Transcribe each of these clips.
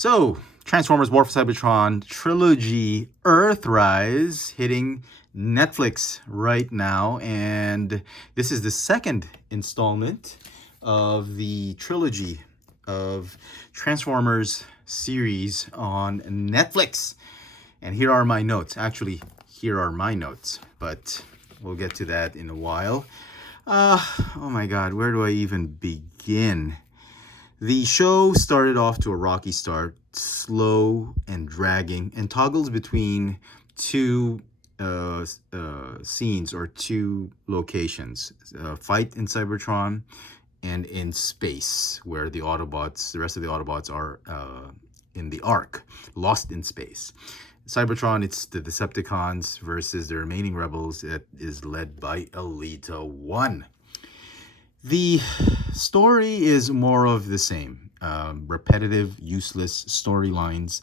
So, Transformers War for Cybertron Trilogy EARTHRISE hitting Netflix right now. And this is the second installment of the trilogy of Transformers series on Netflix. And here are my notes. Actually, here are my notes, but we'll get to that in a while. Oh my God, where do I even begin? The show started off to a rocky start, slow and dragging, and toggles between two scenes or two locations. Fight in Cybertron and in space, where the Autobots, the rest of the Autobots are in the Ark, lost in space. Cybertron, it's the Decepticons versus the remaining rebels that is led by Elita 1. The story is more of the same. Repetitive, useless storylines.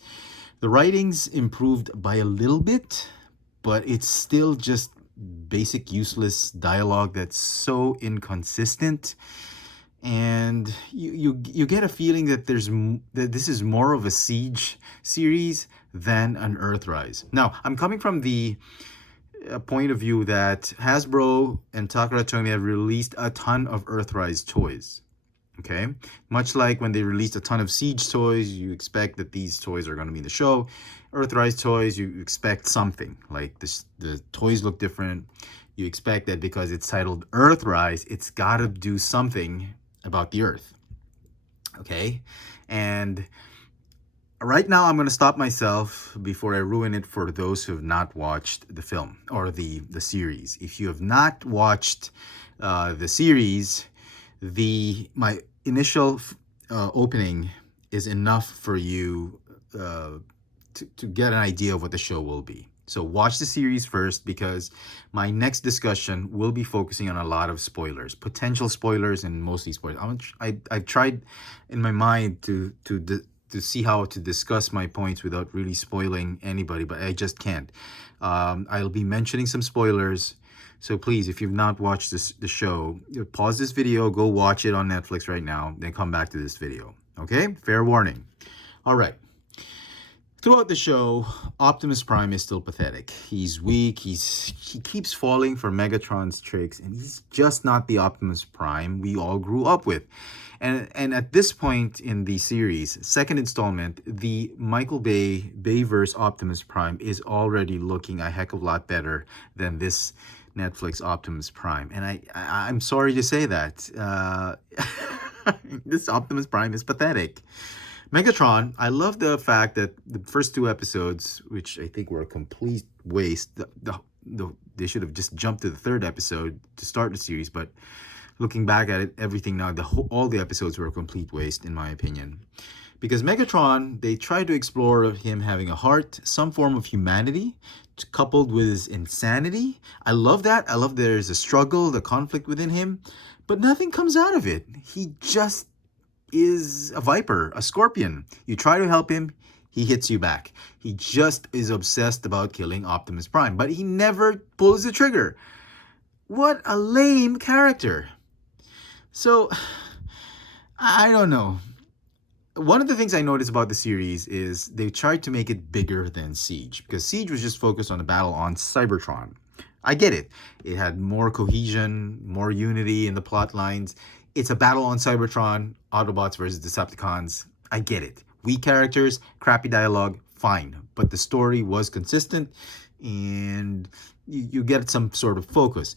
The writing's improved by a little bit, but it's still just basic useless dialogue that's so inconsistent. And you get a feeling that that this is more of a Siege series than an Earthrise. Now, I'm coming from the point of view that Hasbro and Takara Tomy have released a ton of Earthrise toys. Okay, much like when they released a ton of Siege toys, you expect that these toys are going to be in the show. Earthrise toys, you expect something like this. The toys look different. You expect that because it's titled Earthrise, it's got to do something about the Earth. Okay, and right now, I'm going to stop myself before I ruin it for those who have not watched the film or the series. If you have not watched the series, my initial opening is enough for you to get an idea of what the show will be. So watch the series first, because my next discussion will be focusing on a lot of spoilers, potential spoilers, and mostly spoilers. I've tried in my mind to see how to discuss my points without really spoiling anybody, but I just can't. I'll be mentioning some spoilers, so please, if you've not watched the show, pause this video, go watch it on Netflix right now, then come back to this video. Okay? Fair warning. All right. Throughout the show, Optimus Prime is still pathetic. He's weak. He keeps falling for Megatron's tricks, and he's just not the Optimus Prime we all grew up with. And at this point in the series, second installment, the Michael Bayverse Optimus Prime is already looking a heck of a lot better than this Netflix Optimus Prime. And I'm sorry to say that. This Optimus Prime is pathetic. Megatron, I love the fact that the first two episodes, which I think were a complete waste, they should have just jumped to the third episode to start the series, but looking back at it, everything now, all the episodes were a complete waste, in my opinion. Because Megatron, they tried to explore him having a heart, some form of humanity, coupled with his insanity. I love that. I love there's a struggle, the conflict within him, but nothing comes out of it. He just is a viper, a scorpion. You try to help him, he hits you back. He just is obsessed about killing Optimus Prime, but he never pulls the trigger. What a lame character. So, I don't know. One of the things I noticed about the series is they tried to make it bigger than Siege, because Siege was just focused on the battle on Cybertron. I get it. It had more cohesion, more unity in the plot lines. It's a battle on Cybertron, Autobots versus Decepticons. I get it. Weak characters, crappy dialogue, fine. But the story was consistent, and you get some sort of focus.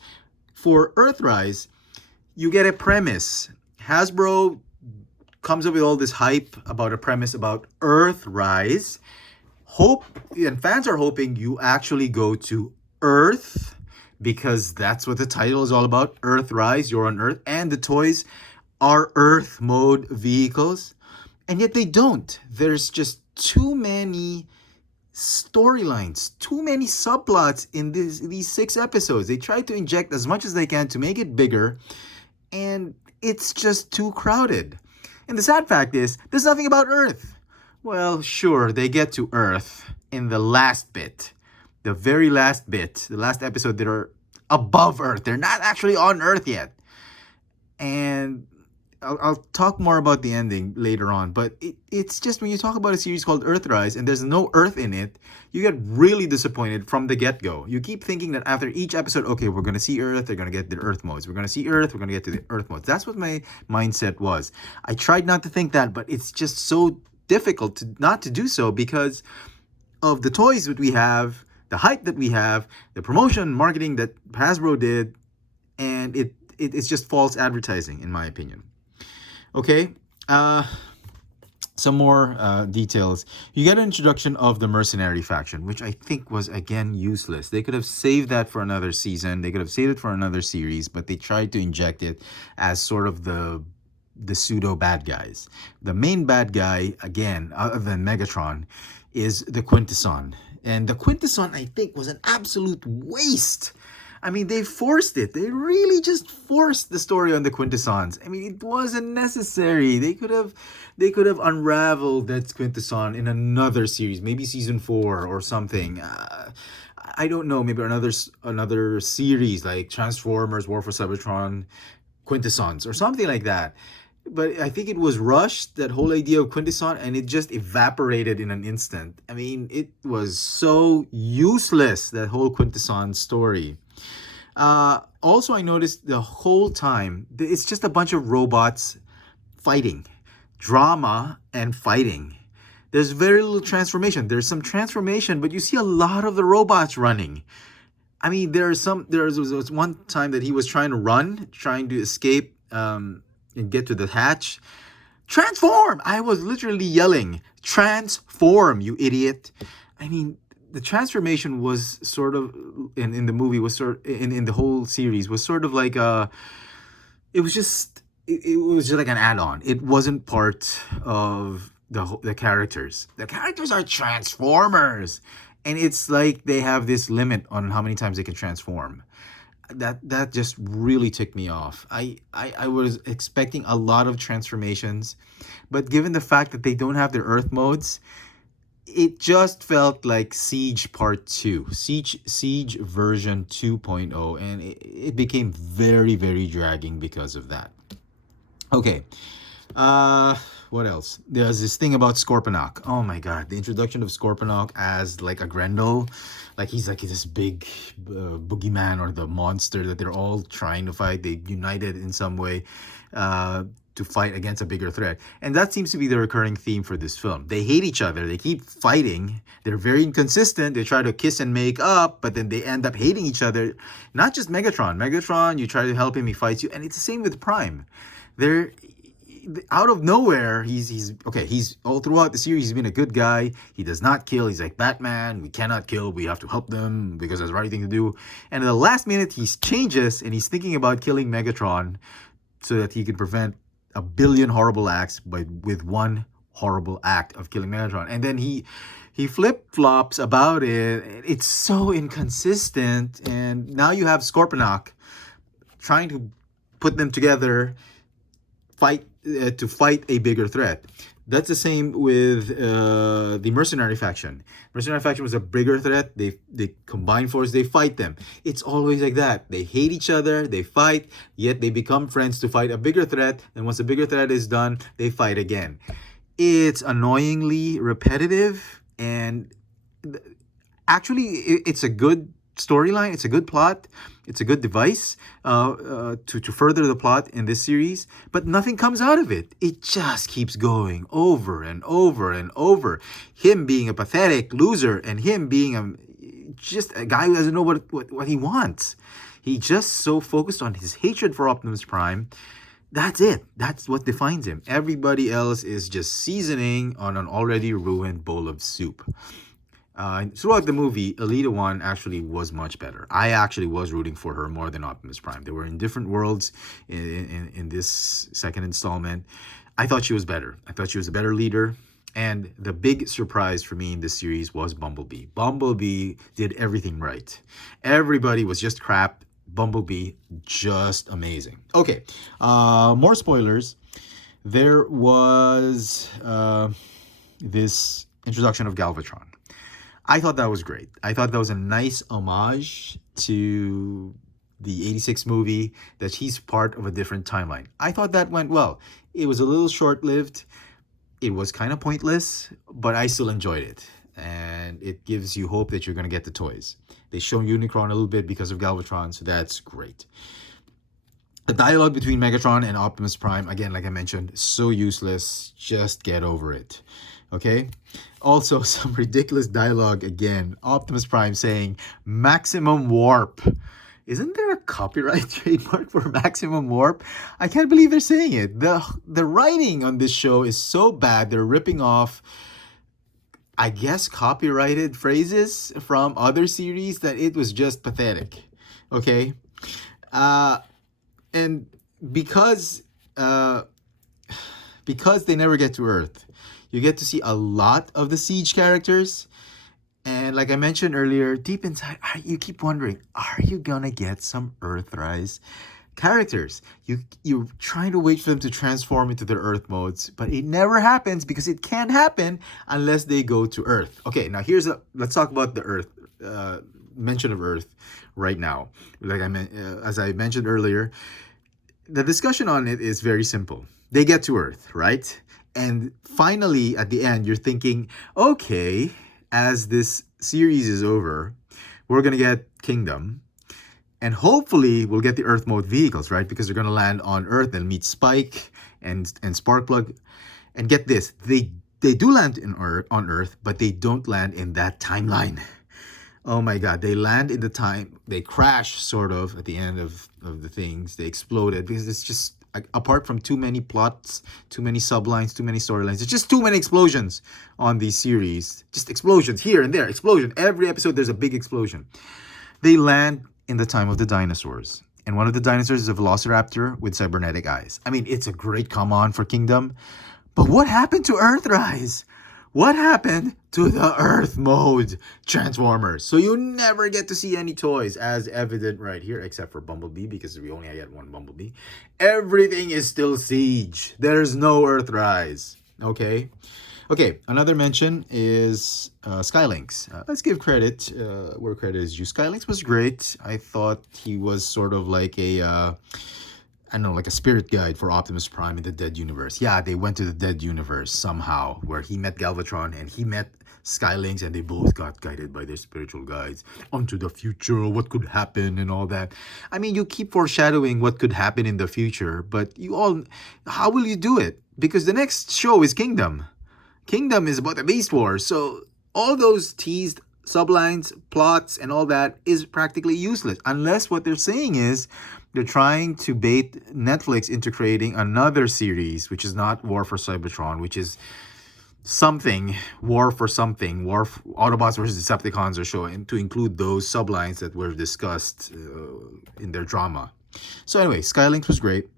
For Earthrise, you get a premise. Hasbro comes up with all this hype about a premise about Earthrise. And fans are hoping you actually go to Earth, because that's what the title is all about. Earthrise, you're on Earth, and the toys are Earth mode vehicles. And yet they don't. There's just too many storylines, too many subplots in these 6 episodes. They try to inject as much as they can to make it bigger, and it's just too crowded. And the sad fact is, there's nothing about Earth. Well, sure, they get to Earth in the last bit. The very last bit, the last episode, that are above Earth. They're not actually on Earth yet. And I'll talk more about the ending later on, but it's just when you talk about a series called Earthrise and there's no Earth in it, you get really disappointed from the get-go. You keep thinking that after each episode, okay, we're going to see Earth, they're going to get the Earth modes. We're going to see Earth, we're going to get to the Earth modes. That's what my mindset was. I tried not to think that, but it's just so difficult to not to do so because of the toys that we have, the hype that we have, the promotion, marketing that Hasbro did, and it's just false advertising, in my opinion. Okay, some more details. You get an introduction of the mercenary faction, which I think was, again, useless. They could have saved that for another season. They could have saved it for another series, but they tried to inject it as sort of the pseudo bad guys. The main bad guy, again, other than Megatron, is the Quintesson. And the Quintesson, I think, was an absolute waste. I mean, they forced it. They really just forced the story on the Quintessons. I mean, it wasn't necessary. They could have unraveled that Quintesson in another series, maybe season 4 or something. I don't know, maybe another series like Transformers War for Cybertron Quintessons or something like that. But I think it was rushed, that whole idea of Quintesson, and it just evaporated in an instant. I mean, it was so useless, that whole Quintesson story. Also, I noticed the whole time, it's just a bunch of robots fighting. Drama and fighting. There's very little transformation. There's some transformation, but you see a lot of the robots running. I mean, there was one time that he was trying to run, trying to escape, and get to the hatch. Transform! I was literally yelling, transform, you idiot. I mean, the transformation was sort of, in the movie, was sort in the whole series, was sort of like it was just like an add-on. It wasn't part of the characters. The characters are Transformers, and it's like they have this limit on how many times they can transform. That just really ticked me off. I was expecting a lot of transformations, but given the fact that they don't have their Earth modes, it just felt like Siege Part 2, Siege version 2.0, and it became very, very dragging because of that. Okay, what else? There's this thing about Scorponok. Oh my god, the introduction of Scorponok as like a Grendel, like he's like this big boogeyman or the monster that they're all trying to fight. They united in some way to fight against a bigger threat. And that seems to be the recurring theme for this film. They hate each other. They keep fighting. They're very inconsistent. They try to kiss and make up, but then they end up hating each other. Not just Megatron. Megatron, you try to help him, he fights you. And it's the same with Prime. They're out of nowhere, he's okay. He's all throughout the series, he's been a good guy. He does not kill. He's like Batman. We cannot kill. We have to help them because that's the right thing to do. And at the last minute, he changes and he's thinking about killing Megatron so that he can prevent a billion horrible acts with one horrible act of killing Megatron. And then he flip-flops about it. It's so inconsistent. And now you have Scorponok trying to put them together, to fight a bigger threat. That's the same with the mercenary faction. Mercenary faction was a bigger threat. They combine forces, they fight them. It's always like that. They hate each other, they fight, yet they become friends to fight a bigger threat. And once the bigger threat is done, they fight again. It's annoyingly repetitive, and actually, it's a good storyline. It's a good plot. It's a good device to further the plot in this series, but nothing comes out of it. It just keeps going over and over and over. Him being a pathetic loser, and him being just a guy who doesn't know what he wants. He just so focused on his hatred for Optimus Prime. That's it. That's what defines him. Everybody else is just seasoning on an already ruined bowl of soup. Throughout the movie, Elita 1 actually was much better. I actually was rooting for her more than Optimus Prime. They were in different worlds in this second installment. I thought she was better. I thought she was a better leader. And the big surprise for me in this series was Bumblebee. Bumblebee did everything right. Everybody was just crap. Bumblebee, just amazing. Okay, more spoilers. There was this introduction of Galvatron. I thought that was great. I thought that was a nice homage to the 86 movie, that he's part of a different timeline. I thought that went well. It was a little short-lived. It was kind of pointless, but I still enjoyed it. And it gives you hope that you're going to get the toys. They show Unicron a little bit because of Galvatron, so that's great. The dialogue between Megatron and Optimus Prime, again, like I mentioned, so useless. Just get over it. Okay? Also, some ridiculous dialogue again. Optimus Prime saying, maximum warp. Isn't there a copyright trademark for maximum warp? I can't believe they're saying it. The writing on this show is so bad. They're ripping off, I guess, copyrighted phrases from other series that it was just pathetic. Okay? And because they never get to Earth, you get to see a lot of the Siege characters. And like I mentioned earlier, deep inside, you keep wondering, are you gonna get some Earthrise characters? You're trying to wait for them to transform into their Earth modes, but it never happens because it can't happen unless they go to Earth. Okay, now let's talk about the Earth, mention of Earth right now. Like as I mentioned earlier, the discussion on it is very simple. They get to Earth, right? And finally, at the end, you're thinking, okay, as this series is over, we're going to get Kingdom. And hopefully, we'll get the Earth mode vehicles, right? Because they're going to land on Earth and meet Spike and Sparkplug. And get this, they do land on Earth, but they don't land in that timeline. Oh my God, they land in the time, they crash sort of at the end of the things. They exploded because it's just, apart from too many plots, too many sublines, too many storylines, it's just too many explosions on these series. Just explosions here and there, explosion. Every episode there's a big explosion. They land in the time of the dinosaurs. And one of the dinosaurs is a velociraptor with cybernetic eyes. I mean, it's a great come on for Kingdom. But what happened to Earthrise? What happened to the Earth mode Transformers? So you never get to see any toys, as evident right here, except for Bumblebee, because we only get one Bumblebee. Everything is still Siege. There's no Earthrise. Okay? Okay, another mention is Skylinks. Let's give credit where credit is due. Skylinks was great. I thought he was sort of like a like a spirit guide for Optimus Prime in the Dead Universe. Yeah, they went to the Dead Universe somehow, where he met Galvatron and he met Skylinks, and they both got guided by their spiritual guides onto the future, what could happen and all that. I mean, you keep foreshadowing what could happen in the future, but how will you do it? Because the next show is Kingdom. Kingdom is about the Beast Wars, so all those teased sublines, plots, and all that is practically useless, unless what they're saying is they're trying to bait Netflix into creating another series, which is not War for Cybertron, which is something, War for something, Autobots versus Decepticons or show, and to include those sublines that were discussed in their drama. So anyway, Skylinks was great.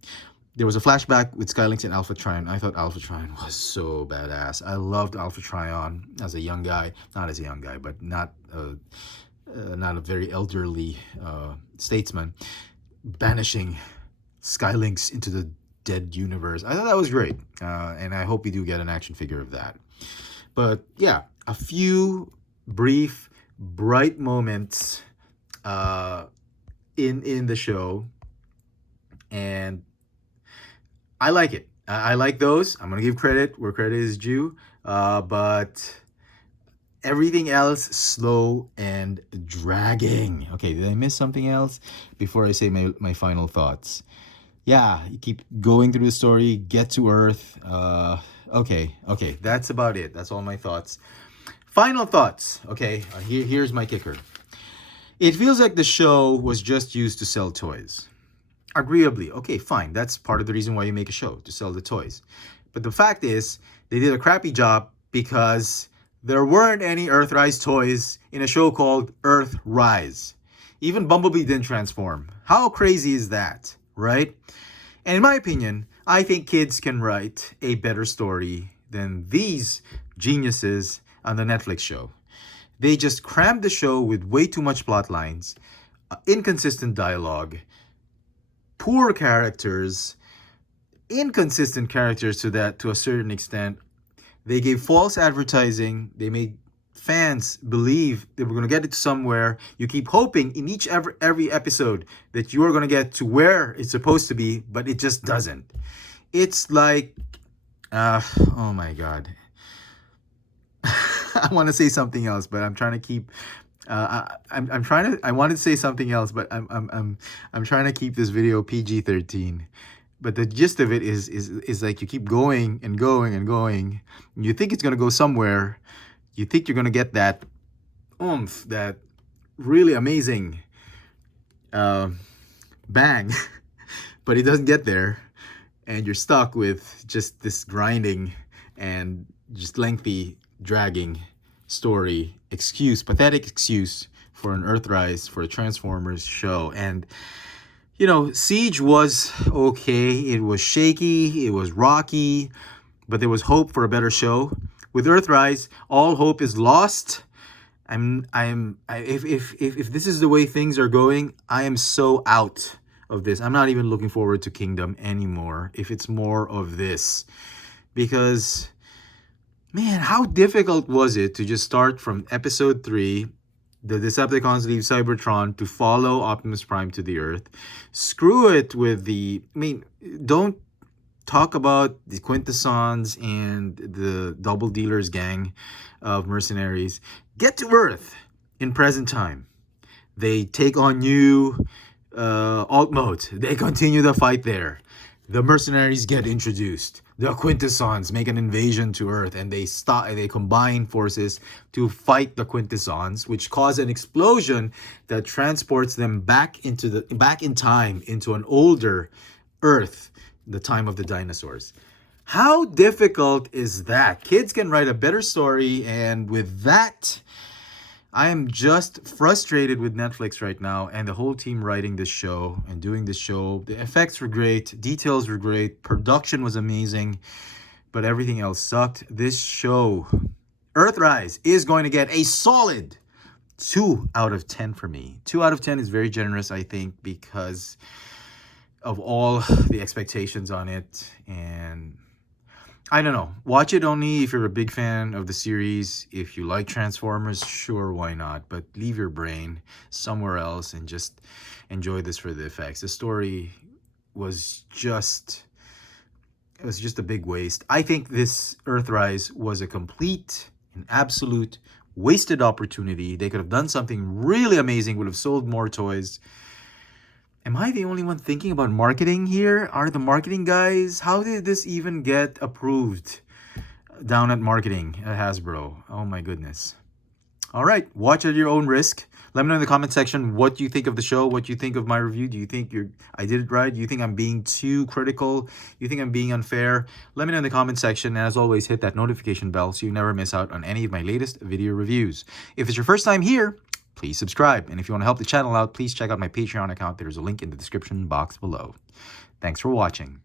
There was a flashback with Skylinks and Alpha Trion. I thought Alpha Trion was so badass. I loved Alpha Trion as a young guy. Not as a young guy, but not a very elderly statesman, banishing Skylinks into the Dead Universe. I thought that was great. And I hope we do get an action figure of that. But yeah, a few brief, bright moments in the show. And I like it. I like those. I'm going to give credit where credit is due. But everything else, slow and dragging. Okay, did I miss something else before I say my final thoughts? Yeah, you keep going through the story, get to Earth. Okay, that's about it. That's all my thoughts. Final thoughts. Okay, here's my kicker. It feels like the show was just used to sell toys. Agreeably, okay, fine. That's part of the reason why you make a show, to sell the toys. But the fact is, they did a crappy job because there weren't any Earthrise toys in a show called Earthrise. Even Bumblebee didn't transform. How crazy is that, right? And in my opinion, I think kids can write a better story than these geniuses on the Netflix show. They just crammed the show with way too much plot lines, inconsistent dialogue, poor characters, inconsistent characters to a certain extent. They gave false advertising. They made fans believe that we're going to get it somewhere. You keep hoping in each every episode that you are going to get to where it's supposed to be, but it just doesn't. It's like, oh my God. I want to say something else, but I'm trying to keep. I'm trying to. I wanted to say something else, but I'm trying to keep this video PG-13. But the gist of it is like you keep going and going and going. And you think it's gonna go somewhere. You think you're gonna get that oomph, that really amazing bang, but it doesn't get there, and you're stuck with just this grinding and just lengthy, dragging story excuse, pathetic excuse for an Earthrise, for a Transformers show. And you know, Siege was okay. It was shaky, it was rocky, but there was hope for a better show. With Earthrise, all hope is lost. If this is the way things are going, I am so out of this. I'm not even looking forward to Kingdom anymore if it's more of this. Because, man, how difficult was it to just start from episode 3, the Decepticons leave Cybertron to follow Optimus Prime to the Earth. Screw it with the... I mean, don't talk about the Quintessons and the Double Dealers gang of mercenaries. Get to Earth in present time. They take on new alt mode. They continue the fight there. The mercenaries get introduced. The Quintessons make an invasion to Earth, and they combine forces to fight the Quintessons, which cause an explosion that transports them back in time into an older Earth, the time of the dinosaurs. How difficult is that? Kids can write a better story, and with that, I am just frustrated with Netflix right now and the whole team writing this show and doing this show. The effects were great, details were great, production was amazing, but everything else sucked. This show, Earthrise, is going to get a solid 2 out of 10 for me. 2 out of 10 is very generous, I think, because of all the expectations on it. And I don't know. Watch it only if you're a big fan of the series. If you like Transformers, sure, why not? But leave your brain somewhere else and just enjoy this for the effects. The story was just... it was just a big waste. I think this Earthrise was a complete and absolute wasted opportunity. They could have done something really amazing, would have sold more toys. Am I the only one thinking about marketing here? Are the marketing guys? How did this even get approved down at marketing at Hasbro? Oh my goodness. All right, watch at your own risk. Let me know in the comment section what you think of the show, what you think of my review. Do you think I did it right? Do you think I'm being too critical? Do you think I'm being unfair? Let me know in the comment section. And as always, hit that notification bell so you never miss out on any of my latest video reviews. If it's your first time here, please subscribe. And if you want to help the channel out, please check out my Patreon account. There's a link in the description box below. Thanks for watching.